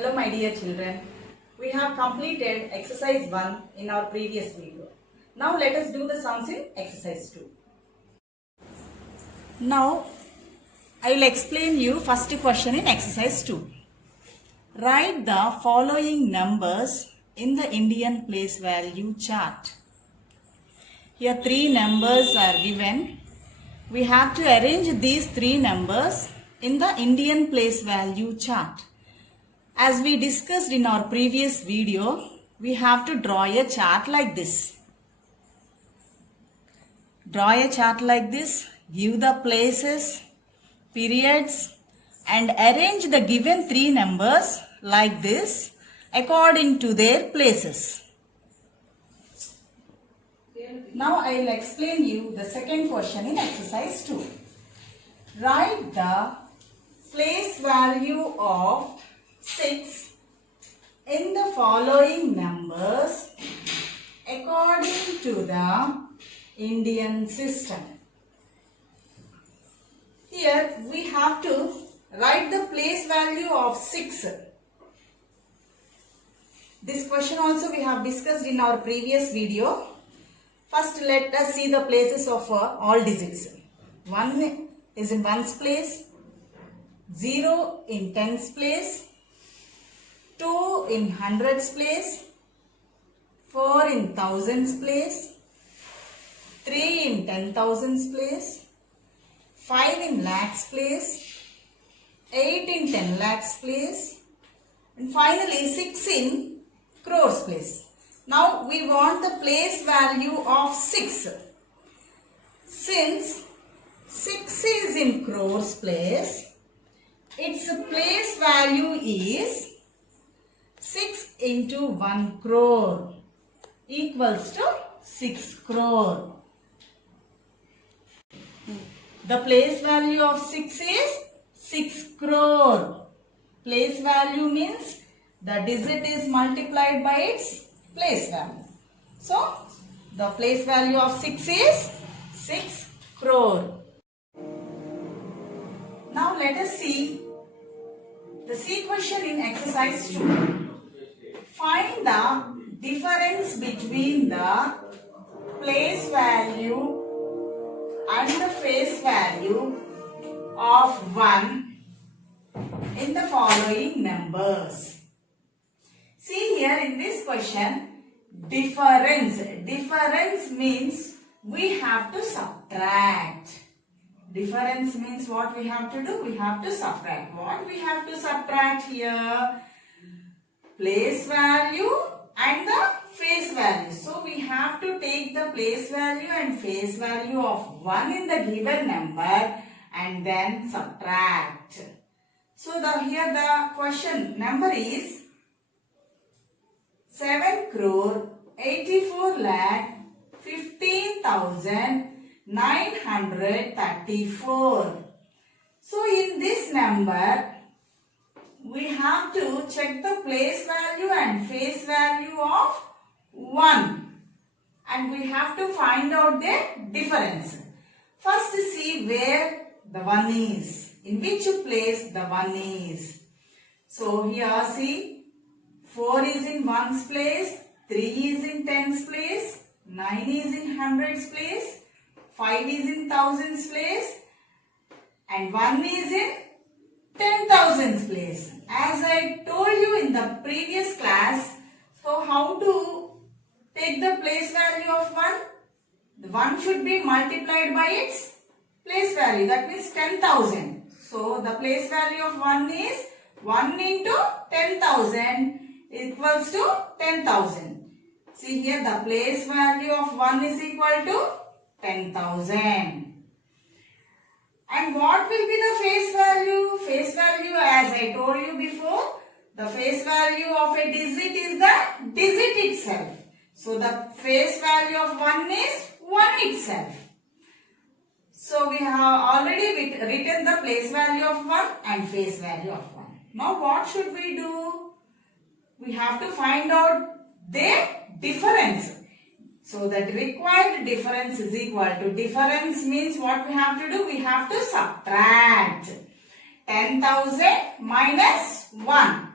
Hello my dear children. We have completed exercise 1 in our previous video. Now let us do the sums in exercise 2. Now I will explain you first question in exercise 2. Write the following numbers in the Indian place value chart. Here 3 numbers are given. We have to arrange these 3 numbers in the Indian place value chart. As we discussed in our previous video, we have to draw a chart like this. Draw a chart like this, give the places, periods, and arrange the given 3 numbers like this according to their places. Now I will explain you the second question in exercise 2. Write the place value of 6 in the following numbers according to the Indian system. Here we have to write the place value of 6. This question also we have discussed in our previous video. First let us see the places of all digits. 1 is in ones place, 0 in tens place, 2 in hundreds place, 4 in thousands place, 3 in 10,000s place, 5 in lakhs place, 8 in 10 lakhs place, and finally 6 in crores place. Now we want the place value of 6. Since 6 is in crores place, its place value is 6 into 1 crore equals to 6 crore. The place value of 6 is 6 crore. Place value means the digit is multiplied by its place value. So, the place value of 6 is 6 crore. Now, let us see the C question in exercise 2. Find the difference between the place value and the face value of 1 in the following numbers. See here in this question, difference. Difference means we have to subtract. Difference means what we have to do? We have to subtract. What we have to subtract here? Place value and the face value. So we have to take the place value and face value of 1 in the given number and then subtract. So here the question number is 7 crore 84 lakh 15,934. So in this number we have to check the place value and face value of 1 and we have to find out the difference. First see where the 1 is, in which place the 1 is. So here see 4 is in ones place, 3 is in tens place, 9 is in hundreds place, 5 is in thousands place and 1 is in 10,000s place. As I told you in the previous class, so how to take the place value of 1? The 1 should be multiplied by its place value, that means 10,000. So the place value of 1 is 1 into 10,000 equals to 10,000. See here the place value of 1 is equal to 10,000. And what will be the face value? Face value, as I told you before, the face value of a digit is the digit itself. So the face value of 1 is 1 itself. So we have already written the place value of 1 and face value of 1. Now what should we do? We have to find out their difference. So that required difference is equal to, difference means what we have to do? We have to subtract 10,000 minus 1.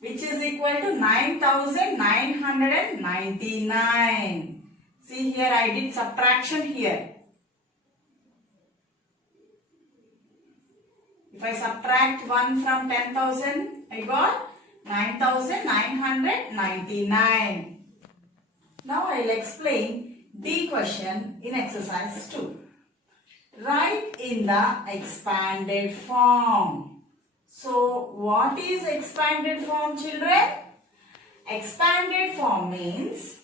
which is equal to 9,999. See here, I did subtraction here. If I subtract 1 from 10,000, I got 9,999. Now I will explain D question in exercise 2. Write in the expanded form. So what is expanded form, children? Expanded form means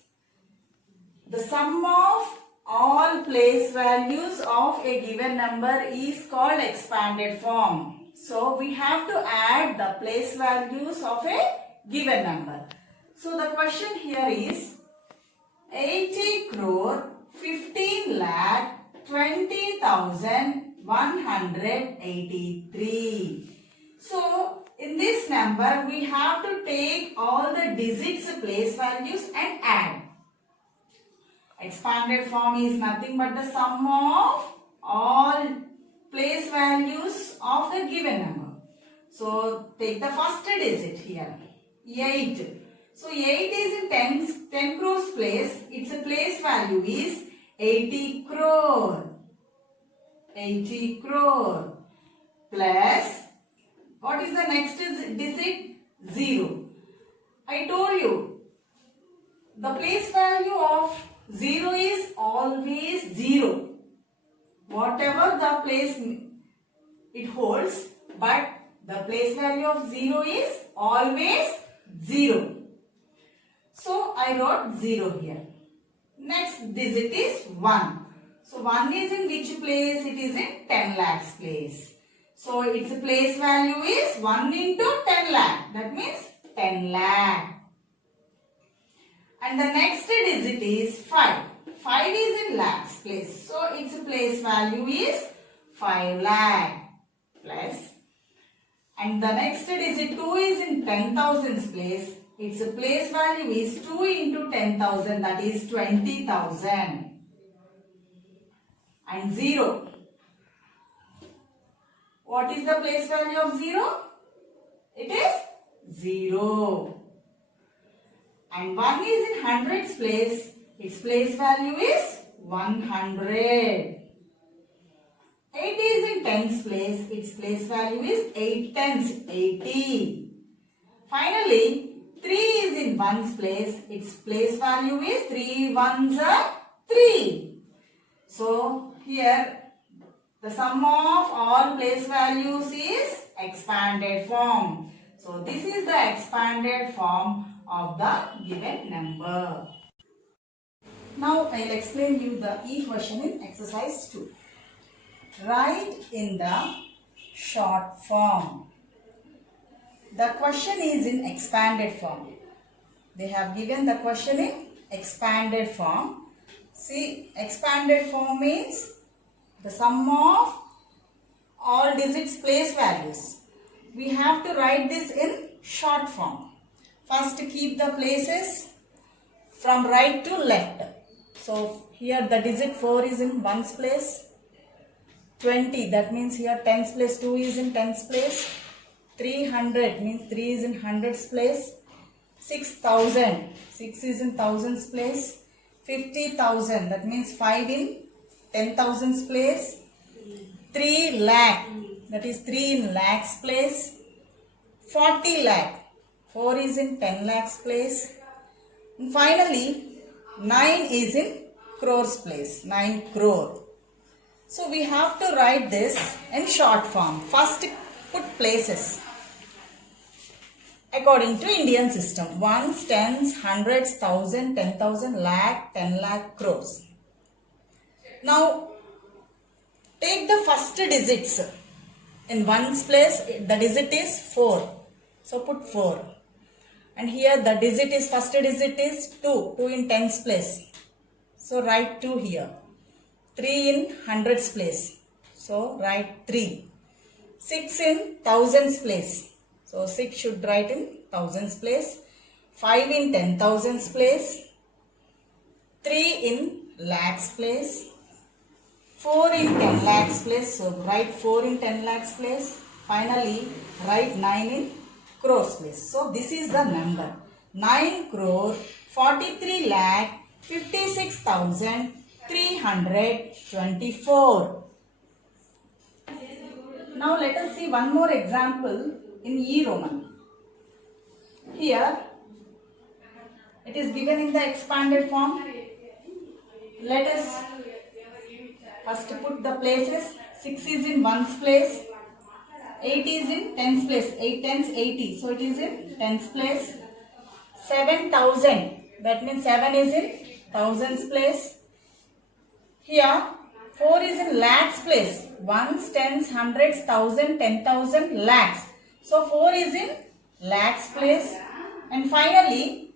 the sum of all place values of a given number is called expanded form. So we have to add the place values of a given number. So the question here is 80 crore 15 lakh 20,183. So in this number we have to take all the digits place values and add. Expanded form is nothing but the sum of all place values of the given number. So take the first digit here, 8. So 8 is in 10 crores place. Its place value is 80 crore. 80 crore plus, what is the next digit? 0. I told you, the place value of 0 is always 0. Whatever the place it holds, but the place value of 0 is always 0. So I wrote 0 here. Next digit is 1. So 1 is in which place? It is in 10 lakhs place. So its place value is 1 into 10 lakh. That means 10 lakh. And the next digit is 5. 5 is in lakhs place. So its place value is 5 lakh plus. And the next digit 2 is in 10,000s place. Its place value is 2 into 10,000, that is 20,000. And 0. What is the place value of 0? It is 0. And 1 is in hundreds place. Its place value is 100. 8 is in tens place. Its place value is 8 tens, 80. Finally, 3 is in ones place. Its place value is 3 ones are 3. So here the sum of all place values is expanded form. So this is the expanded form of the given number. Now I will explain you the E question in exercise 2. Write in the short form. The question is in expanded form. They have given the question in expanded form. See, expanded form means the sum of all digits place values. We have to write this in short form. First keep the places from right to left. So here the digit 4 is in ones place. 20, that means here tens place 2 is in tens place. 300 means 3 is in hundreds place. 6,000, 6 is in thousands place. 50,000, that means 5 in 10,000s place. 3 lakh, that is 3 in lakhs place. 40 lakh, 4 is in 10 lakhs place. And finally 9 is in crores place, 9 crore. So we have to write this in short form. First put places according to Indian system. Ones, tens, hundreds, thousand, 10,000, lakh, 10 lakh, crores. Now take the first digits. In ones place the digit is 4. So put 4. And here the digit is, first digit is 2. 2 in tens place. So write 2 here. 3 in hundreds place. So write 3. 6 in thousands place. So 6 should write in thousands place. 5 in 10,000s place. 3 in lakhs place. 4 in 10 lakhs place. So write 4 in 10 lakhs place. Finally write 9 in crores place. So this is the number 9 crore 43 lakh 56,324. Now let us see one more example in E Roman. Here it is given in the expanded form. Let us first put the places. 6 is in 1's place. 8 is in 10's place. 8 tens 80. So it is in 10's place. 7,000. That means 7 is in 1000's place. Here 4 is in lakhs place. 1's, 10's, 100's, 1000, 10,000, lakhs. So 4 is in lakhs place. And finally,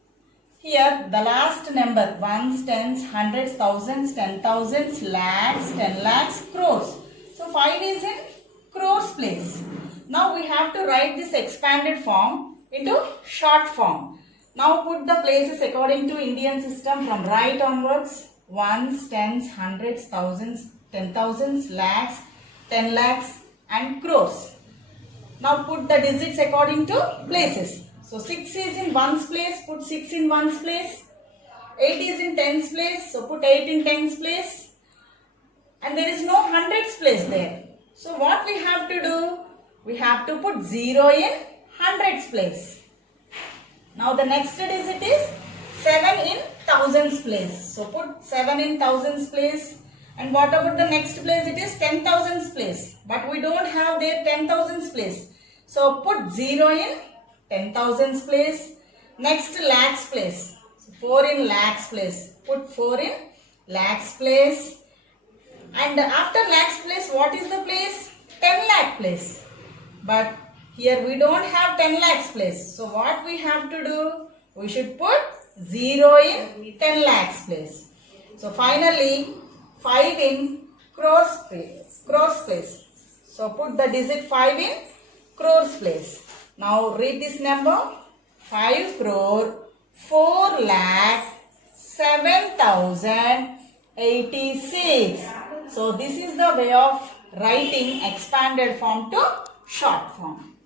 here the last number 1's, 10's, 100's, 1000's, 10,000's, lakhs, 10 lakhs, crores. So 5 is in crores place. Now we have to write this expanded form into short form. Now put the places according to Indian system from right onwards. 1's, 10's, 100's, 1000's, 10,000's, lakhs, 10 lakhs and crores. Now put the digits according to places. So 6 is in 1's place, put 6 in 1's place. 8 is in 10's place, so put 8 in 10's place. And there is no 100's place there. So what we have to do? We have to put 0 in 100's place. Now the next digit is 7 in 1000's place. So put 7 in 1000's place. And what about the next place? It is 10,000's place. But we don't have there 10,000's place. So put 0 in 10,000's place. Next lakhs place. So 4 in lakhs place. Put 4 in lakhs place. And after lakhs place, what is the place? 10 lakh place. But here we don't have 10 lakhs place. So what we have to do? We should put 0 in 10 lakhs place. So finally 5 in crores place. So put the digit 5 in crores place. Now read this number. 5 crore 4 lakh 7,086. So this is the way of writing expanded form to short form.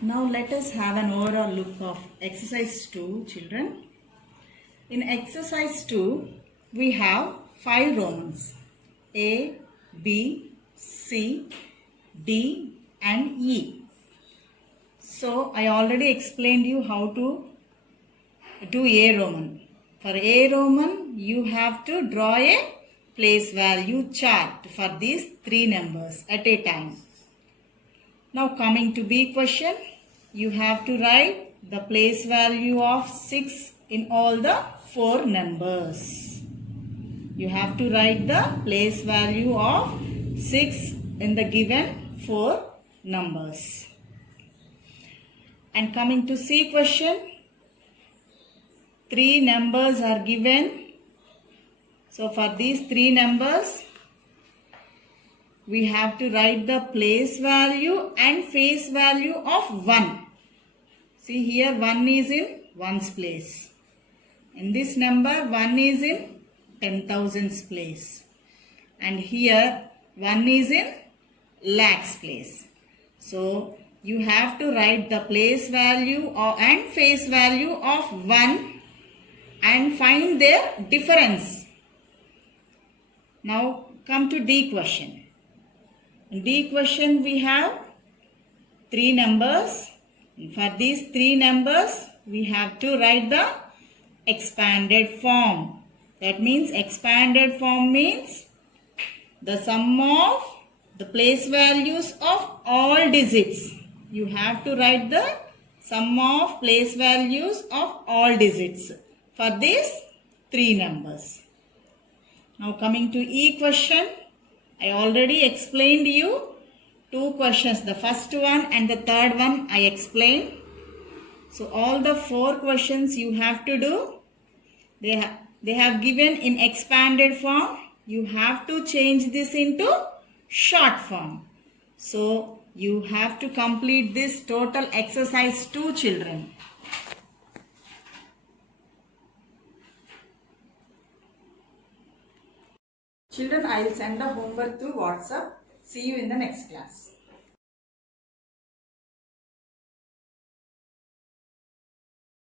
Now let us have an overall look of exercise 2, children. In exercise 2, we have 5 Romans: A, B, C, D and E. So I already explained you how to do A Roman. For A Roman, you have to draw a place value chart for these 3 numbers at a time. Now coming to B question, you have to write the place value of 6 in all the 4 numbers. You have to write the place value of 6 in the given 4 numbers. And coming to C question, 3 numbers are given. So for these 3 numbers, we have to write the place value and face value of 1. See here 1 is in 1's place. In this number 1 is in 10,000's place. And here 1 is in lakhs place. So you have to write the place value and face value of 1 and find their difference. Now come to D question. In D question we have 3 numbers. For these 3 numbers we have to write the expanded form. That means expanded form means the sum of the place values of all digits. You have to write the sum of place values of all digits for these 3 numbers. Now coming to E question, I already explained you 2 questions. The first one and the third one I explained. So all the 4 questions you have to do. They have given in expanded form. You have to change this into short form. So you have to complete this total exercise 2, children. Children, I will send the homework through WhatsApp. See you in the next class.